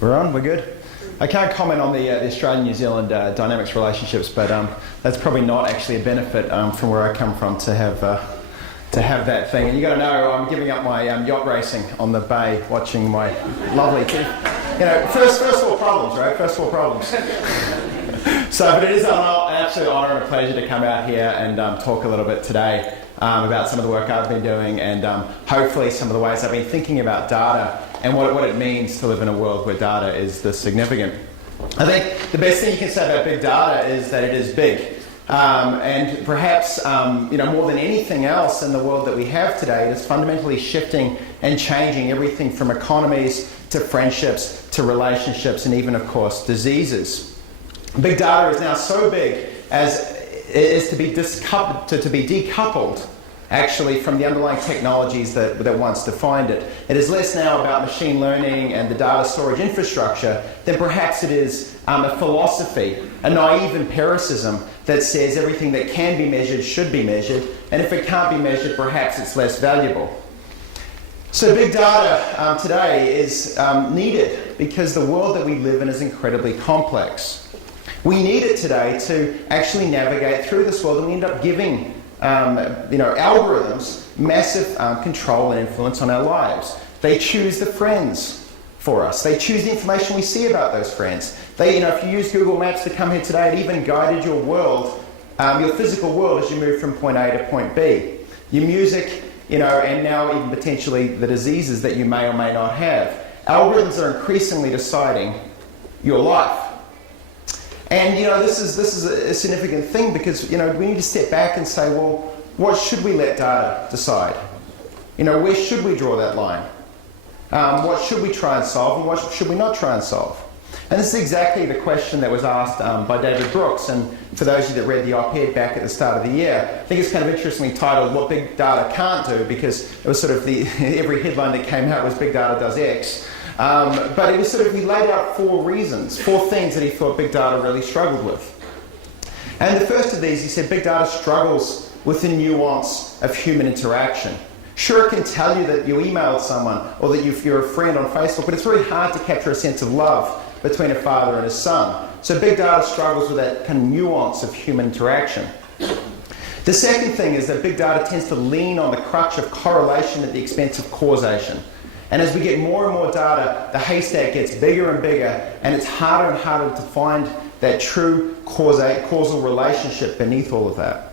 We're on? We're good? I can't comment on the Australian-New Zealand dynamics relationships, but that's probably not actually a benefit from where I come from to have that thing. And you got to know, I'm giving up my yacht racing on the bay, watching my lovely, first world problems, right? First world problems. So, but it is an absolute honour and a pleasure to come out here and talk a little bit today about some of the work I've been doing and hopefully some of the ways I've been thinking about data and what it means to live in a world where data is this significant. I think the best thing you can say about big data is that it is big. And perhaps, more than anything else in the world that we have today, it is fundamentally shifting and changing everything from economies to friendships to relationships and even, of course, diseases. Big data is now so big as to be decoupled actually from the underlying technologies that once defined it. It is less now about machine learning and the data storage infrastructure than perhaps it is a philosophy, a naive empiricism that says everything that can be measured should be measured, and if it can't be measured, perhaps it's less valuable. So big data today is needed because the world that we live in is incredibly complex. We need it today to actually navigate through this world, and we end up giving algorithms massive control and influence on our lives. They choose the friends for us. They choose the information we see about those friends. If you use Google Maps to come here today, it even guided your world, your physical world as you move from point A to point B. Your music, and now even potentially the diseases that you may or may not have. Algorithms are increasingly deciding your life. And this is a significant thing because we need to step back and say, well, what should we let data decide? Where should we draw that line? What should we try and solve and what should we not try and solve? And this is exactly the question that was asked by David Brooks. And for those of you that read the op-ed back at the start of the year, I think it's kind of interestingly titled "What Big Data Can't Do," because it was sort of every headline that came out was "Big Data Does X." But it was he laid out four things that he thought big data really struggled with. And the first of these, he said, big data struggles with the nuance of human interaction. Sure, it can tell you that you emailed someone or that you're a friend on Facebook, but it's very hard to capture a sense of love between a father and his son. So big data struggles with that kind of nuance of human interaction. The second thing is that big data tends to lean on the crutch of correlation at the expense of causation. And as we get more and more data, the haystack gets bigger and bigger, and it's harder and harder to find that true causal relationship beneath all of that.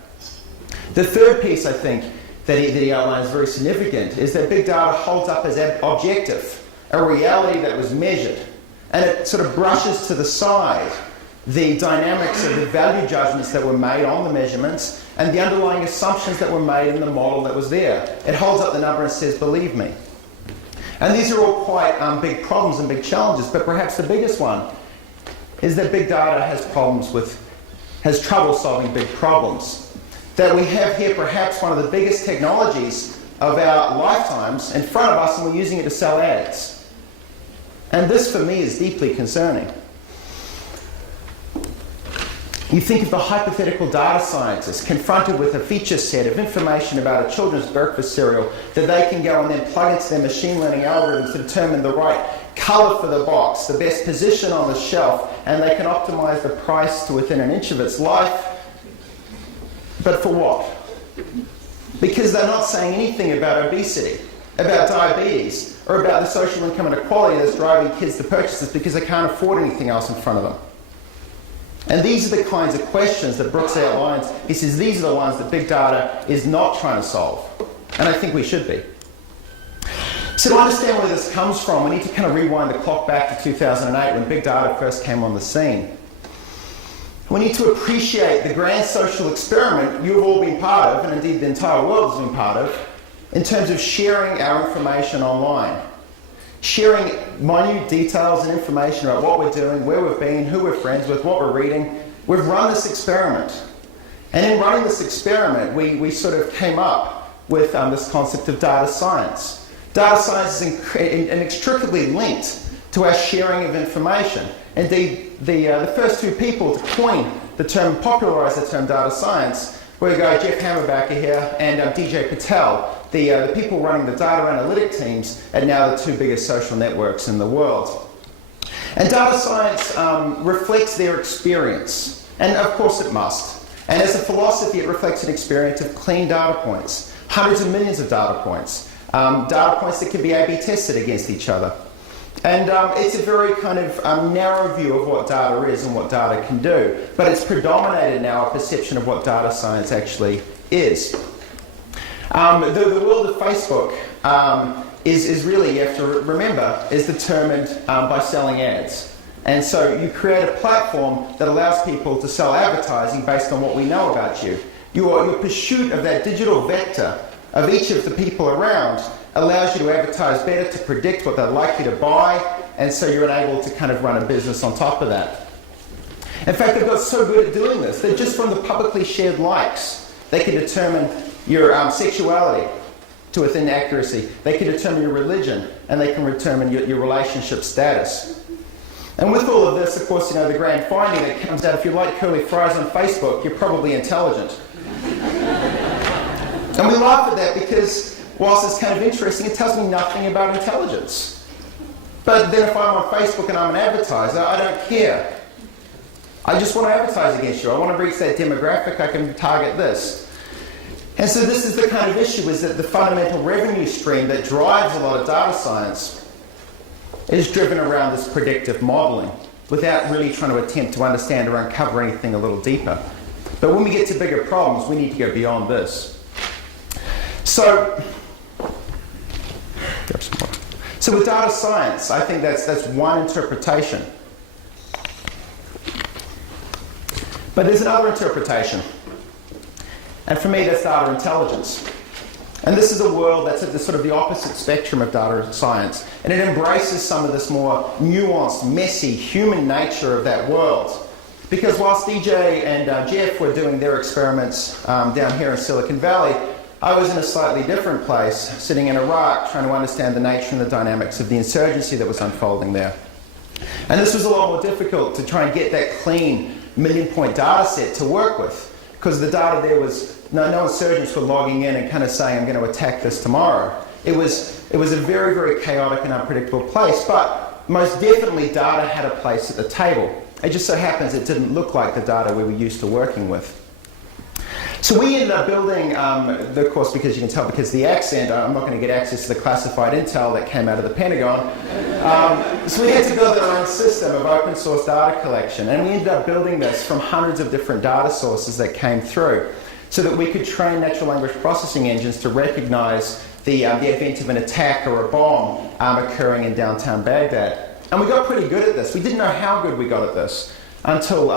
The third piece, I think, that he outlines very significant is that big data holds up as objective, a reality that was measured, and it sort of brushes to the side the dynamics of the value judgments that were made on the measurements and the underlying assumptions that were made in the model that was there. It holds up the number and says, believe me. And these are all quite big problems and big challenges, but perhaps the biggest one is that big data has trouble solving big problems. That we have here perhaps one of the biggest technologies of our lifetimes in front of us, and we're using it to sell ads. And this, for me, is deeply concerning. You think of the hypothetical data scientist confronted with a feature set of information about a children's breakfast cereal that they can go and then plug into their machine learning algorithms to determine the right color for the box, the best position on the shelf, and they can optimize the price to within an inch of its life. But for what? Because they're not saying anything about obesity, about diabetes, or about the social income inequality that's driving kids to purchase this because they can't afford anything else in front of them. And these are the kinds of questions that Brooks outlines. He says these are the ones that big data is not trying to solve. And I think we should be. So to understand where this comes from, we need to kind of rewind the clock back to 2008 when big data first came on the scene. We need to appreciate the grand social experiment you've all been part of, and indeed the entire world has been part of, in terms of sharing our information online. Sharing minute details and information about what we're doing, where we've been, who we're friends with, what we're reading. We've run this experiment. And in running this experiment, we sort of came up with this concept of data science. Data science is inextricably linked to our sharing of information. Indeed, the first two people to coin the term, popularize the term data science, were a guy, Jeff Hammerbacher here, and DJ Patel, the people running the data analytic teams at now the two biggest social networks in the world. And data science reflects their experience, and of course it must. And as a philosophy, it reflects an experience of clean data points, hundreds of millions of data points that can be A/B tested against each other. And it's a very kind of narrow view of what data is and what data can do, but it's predominated now a perception of what data science actually is. The world of Facebook is really, you have to remember, is determined by selling ads. And so you create a platform that allows people to sell advertising based on what we know about you. Your pursuit of that digital vector of each of the people around allows you to advertise better, to predict what they're likely to buy, and so you're able to kind of run a business on top of that. In fact, they've got so good at doing this that just from the publicly shared likes, they can determine your sexuality to within accuracy. They can determine your religion, and they can determine your relationship status. And with all of this, of course, the grand finding that comes out, if you like curly fries on Facebook, you're probably intelligent. And we laugh at that because, whilst it's kind of interesting, it tells me nothing about intelligence. But then if I'm on Facebook and I'm an advertiser, I don't care. I just want to advertise against you. I want to reach that demographic. I can target this. And so this is the kind of issue, is that the fundamental revenue stream that drives a lot of data science is driven around this predictive modeling without really trying to attempt to understand or uncover anything a little deeper. But when we get to bigger problems, we need to go beyond this. So with data science, I think that's one interpretation. But there's another interpretation. And for me, that's data intelligence. And this is a world that's at the sort of the opposite spectrum of data science. And it embraces some of this more nuanced, messy, human nature of that world. Because whilst DJ and Jeff were doing their experiments down here in Silicon Valley, I was in a slightly different place, sitting in Iraq, trying to understand the nature and the dynamics of the insurgency that was unfolding there. And this was a lot more difficult to try and get that clean million-point data set to work with, because the data there was, no insurgents were logging in and kind of saying, I'm going to attack this tomorrow. It was a very, very chaotic and unpredictable place, but most definitely data had a place at the table. It just so happens it didn't look like the data we were used to working with. So we ended up building, of course, because you can tell because of the accent, I'm not going to get access to the classified intel that came out of the Pentagon. So we had to build our own system of open source data collection. And we ended up building this from hundreds of different data sources that came through so that we could train natural language processing engines to recognize the event of an attack or a bomb occurring in downtown Baghdad. And we got pretty good at this. We didn't know how good we got at this until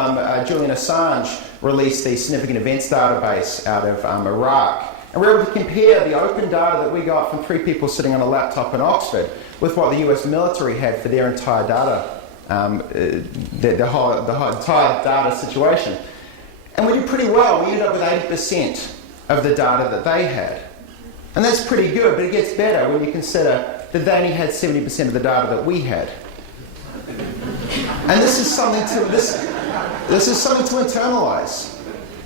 Julian Assange released the significant events database out of Iraq. And we were able to compare the open data that we got from 3 people sitting on a laptop in Oxford with what the US military had for their entire data, the whole entire data situation. And we did pretty well. We ended up with 80% of the data that they had. And that's pretty good, but it gets better when you consider that they only had 70% of the data that we had. And this is something to internalize.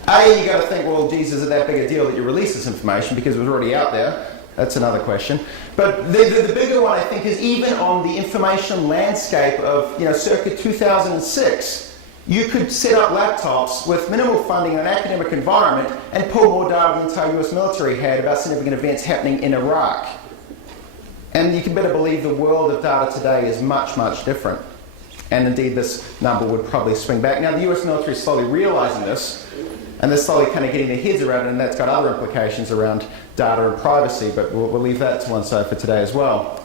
You got to think, well, geez, is it that big a deal that you release this information because it was already out there? That's another question. But the bigger one, I think, is even on the information landscape of, circa 2006, you could set up laptops with minimal funding in an academic environment and pull more data than the entire US military had about significant events happening in Iraq. And you can better believe the world of data today is much, much different. And indeed, this number would probably swing back. Now, the US military is slowly realizing this, and they're slowly kind of getting their heads around it, and that's got other implications around data and privacy, but we'll leave that to one side for today as well.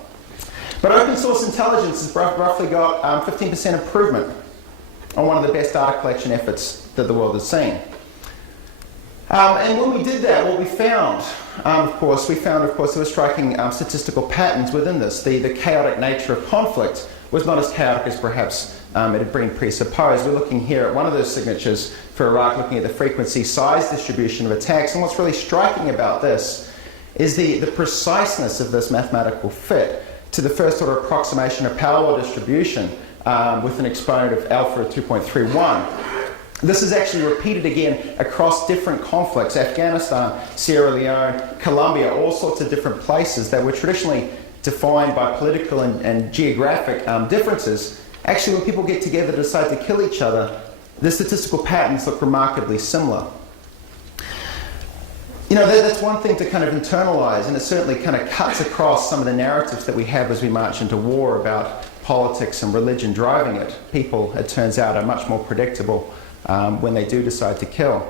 But open source intelligence has roughly got 15% improvement on one of the best data collection efforts that the world has seen. And when we did that, what we found, of course, there were striking statistical patterns within this. The chaotic nature of conflict was not as chaotic as perhaps it had been presupposed. We're looking here at one of those signatures for Iraq, looking at the frequency size distribution of attacks. And what's really striking about this is the preciseness of this mathematical fit to the first order approximation of power law distribution with an exponent of alpha of 2.31. This is actually repeated again across different conflicts: Afghanistan, Sierra Leone, Colombia, all sorts of different places that were traditionally defined by political and geographic differences. actually when people get together to decide to kill each other, the statistical patterns look remarkably similar. You know, that's one thing to kind of internalize, and it certainly kind of cuts across some of the narratives that we have as we march into war about politics and religion driving it. People, it turns out, are much more predictable when they do decide to kill.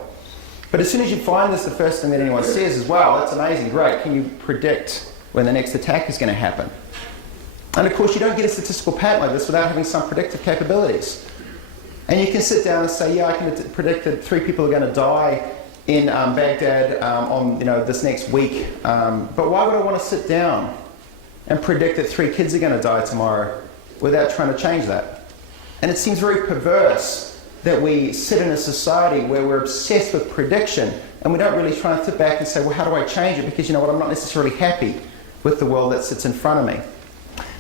But as soon as you find this, the first thing that anyone says is, wow, that's amazing, great, can you predict when the next attack is going to happen? And of course, you don't get a statistical pattern like this without having some predictive capabilities. And you can sit down and say, yeah, I can predict that 3 people are going to die in Baghdad on this next week. But why would I want to sit down and predict that 3 kids are going to die tomorrow without trying to change that? And it seems very perverse that we sit in a society where we're obsessed with prediction and we don't really try and sit back and say, well, how do I change it? Because you know what, I'm not necessarily happy with the world that sits in front of me.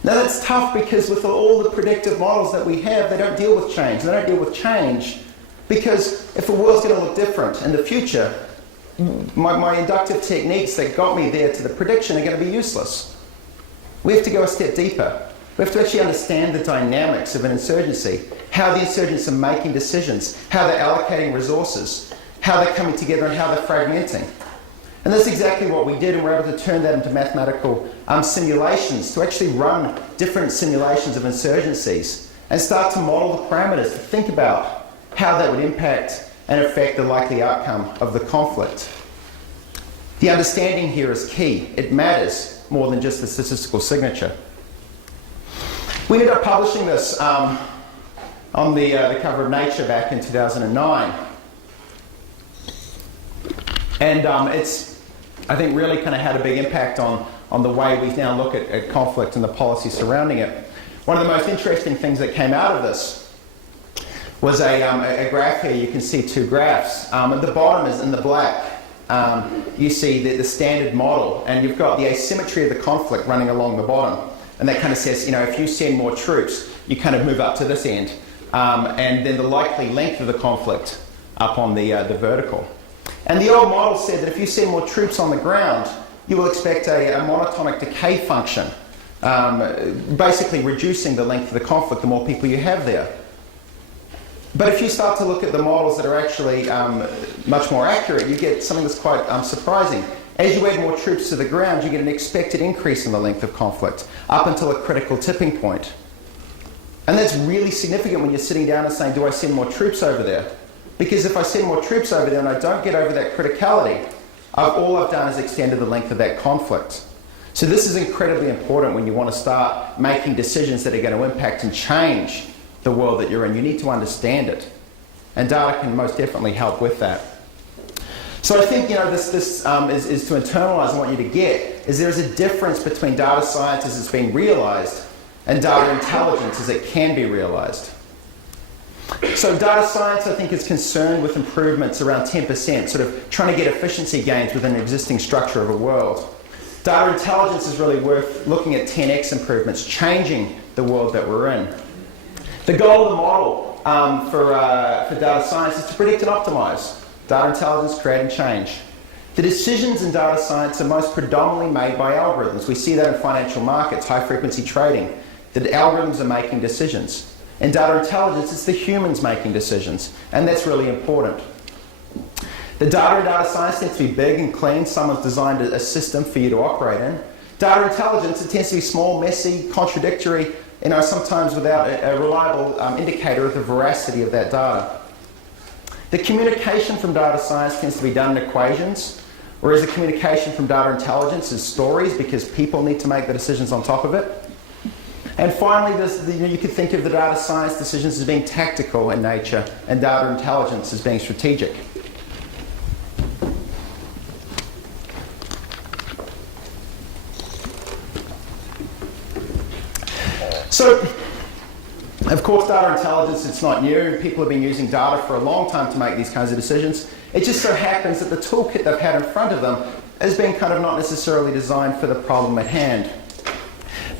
Now that's tough because with all the predictive models that we have, they don't deal with change. They don't deal with change because if the world's going to look different in the future, my inductive techniques that got me there to the prediction are going to be useless. We have to go a step deeper. We have to actually understand the dynamics of an insurgency, how the insurgents are making decisions, how they're allocating resources, how they're coming together and how they're fragmenting. And that's exactly what we did, and we're able to turn that into mathematical simulations to actually run different simulations of insurgencies and start to model the parameters to think about how that would impact and affect the likely outcome of the conflict. The understanding here is key. It matters more than just the statistical signature. We ended up publishing this on the cover of Nature back in 2009. And it's, I think, really kind of had a big impact on the way we now look at conflict and the policy surrounding it. One of the most interesting things that came out of this was a graph here. You can see 2 graphs. At the bottom is in the black. You see the standard model, and you've got the asymmetry of the conflict running along the bottom. And that kind of says, you know, if you send more troops, you kind of move up to this end. And then the likely length of the conflict up on the vertical. And the old model said that if you send more troops on the ground, you will expect a monotonic decay function, basically reducing the length of the conflict the more people you have there. But if you start to look at the models that are actually much more accurate, you get something that's quite surprising. As you add more troops to the ground, you get an expected increase in the length of conflict, up until a critical tipping point. And that's really significant when you're sitting down and saying, do I send more troops over there? Because if I send more troops over there and I don't get over that criticality, all I've done is extended the length of that conflict. So this is incredibly important when you want to start making decisions that are going to impact and change the world that you're in. You need to understand it. And data can most definitely help with that. So I think, you know, this is to internalize. I want you to get is there's a difference between data science as it's being realized and data intelligence as it can be realized. So data science, I think, is concerned with improvements around 10%, sort of trying to get efficiency gains within an existing structure of a world. Data intelligence is really worth looking at 10x improvements, changing the world that we're in. The goal of the model for data science is to predict and optimize. Data intelligence, create and change. The decisions in data science are most predominantly made by algorithms. We see that in financial markets, high-frequency trading, that algorithms are making decisions. In data intelligence, it's the humans making decisions, and that's really important. The data in data science tends to be big and clean. Someone's designed a system for you to operate in. Data intelligence, it tends to be small, messy, contradictory, you know, sometimes without a reliable indicator of the veracity of that data. The communication from data science tends to be done in equations, whereas the communication from data intelligence is stories because people need to make the decisions on top of it. And finally, you could think of the data science decisions as being tactical in nature and data intelligence as being strategic. So, of course, data intelligence, it's not new. People have been using data for a long time to make these kinds of decisions. It just so happens that the toolkit they've had in front of them has been kind of not necessarily designed for the problem at hand.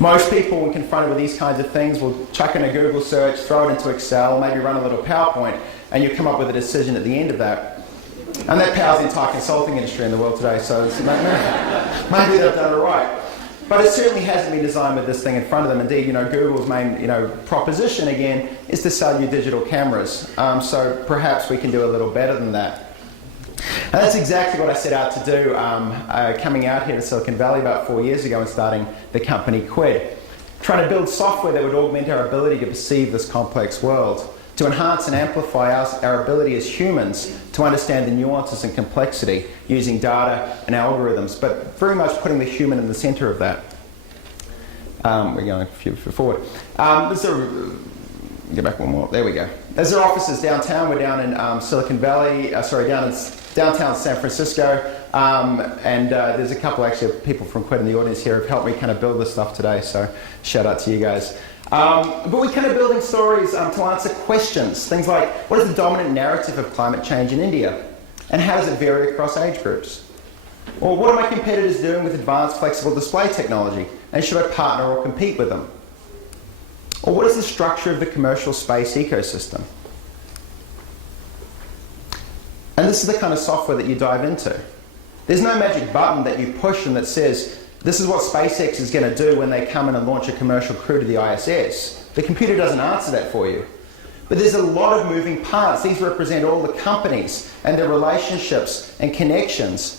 Most people, when confronted with these kinds of things, will chuck in a Google search, throw it into Excel, maybe run a little PowerPoint, and you come up with a decision at the end of that. And that powers the entire consulting industry in the world today, so maybe they've done it right. But it certainly hasn't been designed with this thing in front of them. Indeed, Google's main, proposition again is to sell you digital cameras. So perhaps we can do a little better than that. And that's exactly what I set out to do coming out here to Silicon Valley about 4 years ago and starting the company Quid. Trying to build software that would augment our ability to perceive this complex world, to enhance and amplify our ability as humans to understand the nuances and complexity using data and algorithms, but very much putting the human in the center of that. We're going a few forward. Get back one more. There we go. There's our offices downtown. We're down in Silicon Valley. Down in downtown San Francisco. And there's a couple actually of people from Quid in the audience here who have helped me kind of build this stuff today. So shout out to you guys. But we're kind of building stories to answer questions. Things like, what is the dominant narrative of climate change in India? And how does it vary across age groups? Or what are my competitors doing with advanced flexible display technology? And should I partner or compete with them? Or what is the structure of the commercial space ecosystem? And this is the kind of software that you dive into. There's no magic button that you push and that says, this is what SpaceX is going to do when they come in and launch a commercial crew to the ISS. The computer doesn't answer that for you. But there's a lot of moving parts. These represent all the companies and their relationships and connections.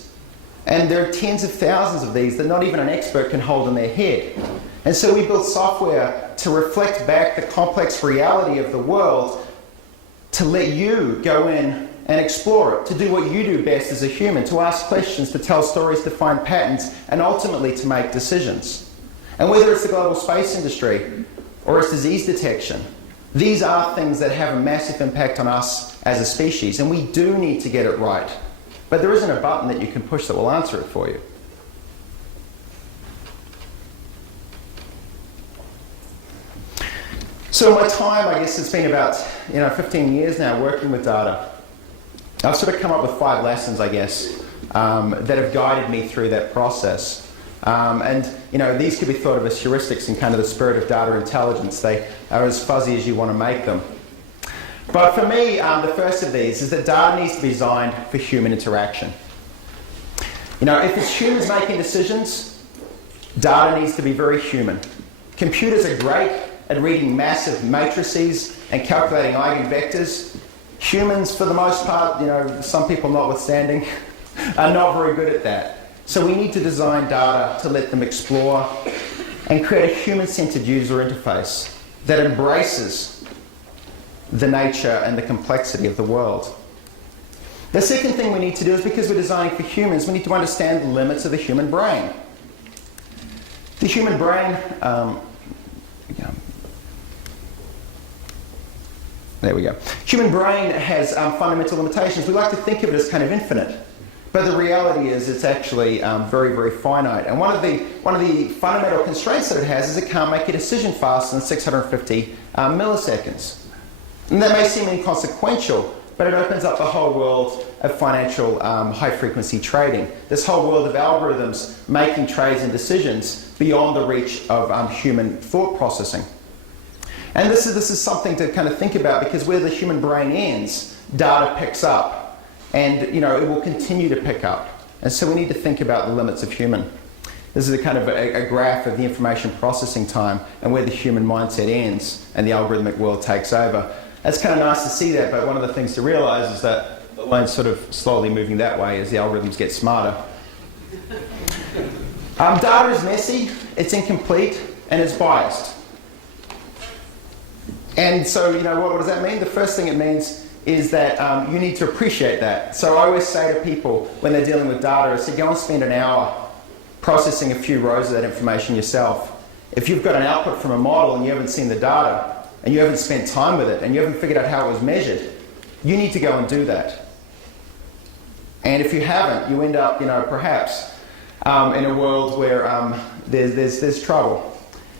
And there are tens of thousands of these that not even an expert can hold in their head. And so we built software to reflect back the complex reality of the world, to let you go in and explore it, to do what you do best as a human, to ask questions, to tell stories, to find patterns, and ultimately to make decisions. And whether it's the global space industry or it's disease detection, these are things that have a massive impact on us as a species, and we do need to get it right. But there isn't a button that you can push that will answer it for you. So my time, I guess it's been about 15 years now working with data. I've sort of come up with 5 lessons, I guess, that have guided me through that process. And these could be thought of as heuristics in kind of the spirit of data intelligence. They are as fuzzy as you want to make them. But for me, the first of these is that data needs to be designed for human interaction. If it's humans making decisions, data needs to be very human. Computers are great at reading massive matrices and calculating eigenvectors. Humans, for the most part, some people notwithstanding, are not very good at that. So we need to design data to let them explore and create a human-centered user interface that embraces the nature and the complexity of the world. The second thing we need to do is, because we're designing for humans, we need to understand the limits of the human brain. The human brain, there we go. Human brain has fundamental limitations. We like to think of it as kind of infinite, but the reality is it's actually very, very finite. And one of the fundamental constraints that it has is it can't make a decision faster than 650 milliseconds. And that may seem inconsequential, but it opens up the whole world of financial high-frequency trading. This whole world of algorithms making trades and decisions beyond the reach of human thought processing. And this is something to kind of think about, because where the human brain ends, data picks up, and it will continue to pick up. And so we need to think about the limits of human. This is a kind of a graph of the information processing time and where the human mindset ends and the algorithmic world takes over. It's kind of nice to see that, but one of the things to realize is that the line's sort of slowly moving that way as the algorithms get smarter. Data is messy, it's incomplete, and it's biased. And so, what does that mean? The first thing it means is that you need to appreciate that. So I always say to people when they're dealing with data, I say, go and spend an hour processing a few rows of that information yourself. If you've got an output from a model and you haven't seen the data, and you haven't spent time with it, and you haven't figured out how it was measured, you need to go and do that. And if you haven't, you end up, perhaps in a world where there's trouble.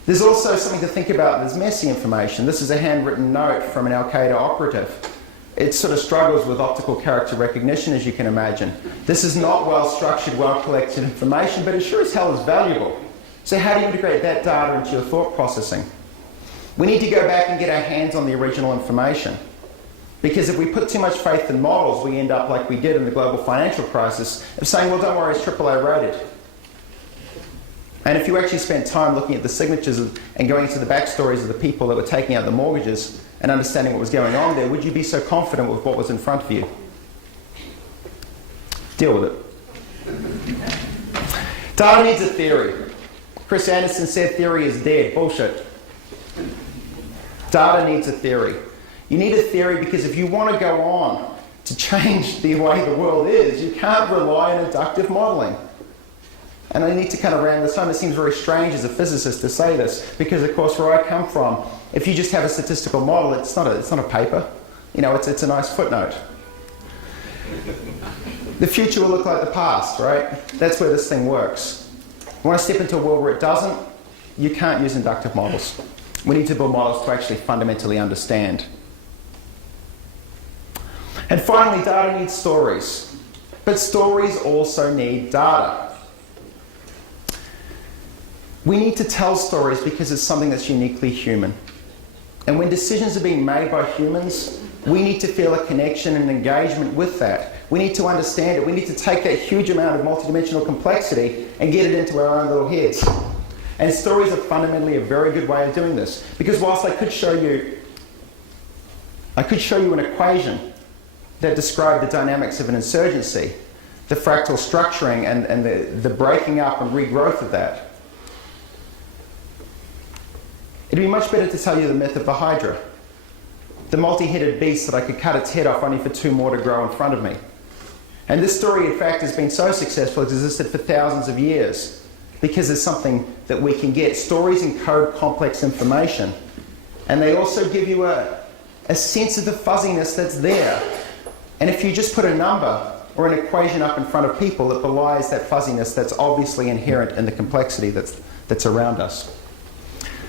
There's also something to think about. There's messy information. This is a handwritten note from an Al-Qaeda operative. It sort of struggles with optical character recognition, as you can imagine. This is not well-structured, well-collected information, but it sure as hell is valuable. So how do you integrate that data into your thought processing? We need to go back and get our hands on the original information. Because if we put too much faith in models, we end up like we did in the global financial crisis, of saying, well, don't worry, it's AAA rated. And if you actually spent time looking at the signatures and going into the backstories of the people that were taking out the mortgages and understanding what was going on there, would you be so confident with what was in front of you? Deal with it. Data needs a theory. Chris Anderson said theory is dead. Bullshit. Data needs a theory. You need a theory because if you want to go on to change the way the world is, you can't rely on inductive modeling. And I need to kind of round this home. It seems very strange as a physicist to say this, because of course where I come from, if you just have a statistical model, it's not a paper. You know, it's a nice footnote. The future will look like the past, right? That's where this thing works. You want to step into a world where it doesn't, you can't use inductive models. We need to build models to actually fundamentally understand. And finally, data needs stories. But stories also need data. We need to tell stories because it's something that's uniquely human. And when decisions are being made by humans, we need to feel a connection and engagement with that. We need to understand it. We need to take that huge amount of multidimensional complexity and get it into our own little heads. And stories are fundamentally a very good way of doing this. Because whilst I could show you an equation that described the dynamics of an insurgency, the fractal structuring and the breaking up and regrowth of that, it'd be much better to tell you the myth of the Hydra, the multi-headed beast that I could cut its head off only for 2 more to grow in front of me. And this story, in fact, has been so successful, it's existed for thousands of years, because it's something that we can get. Stories encode complex information, and they also give you a sense of the fuzziness that's there. And if you just put a number or an equation up in front of people, it belies that fuzziness that's obviously inherent in the complexity that's around us.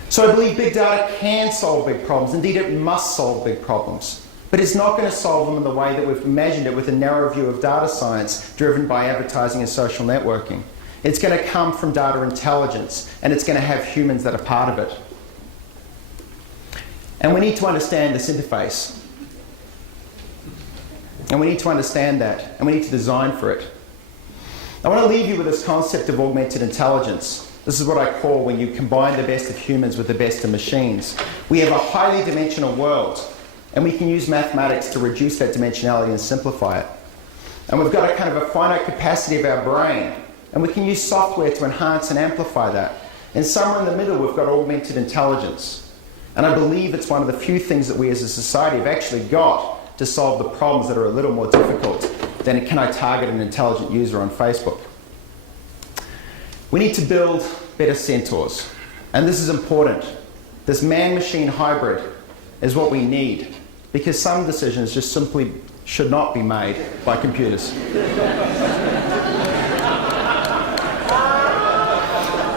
So I believe big data can solve big problems. Indeed, it must solve big problems. But it's not going to solve them in the way that we've imagined it with a narrow view of data science driven by advertising and social networking. It's going to come from data intelligence, and it's going to have humans that are part of it. And we need to understand this interface. And we need to understand that, and we need to design for it. I want to leave you with this concept of augmented intelligence. This is what I call when you combine the best of humans with the best of machines. We have a highly dimensional world, and we can use mathematics to reduce that dimensionality and simplify it. And we've got a kind of a finite capacity of our brain, and we can use software to enhance and amplify that. And somewhere in the middle, we've got augmented intelligence. And I believe it's one of the few things that we as a society have actually got to solve the problems that are a little more difficult than can I target an intelligent user on Facebook. We need to build better centaurs. And this is important. This man-machine hybrid is what we need, because some decisions just simply should not be made by computers.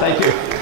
Thank you.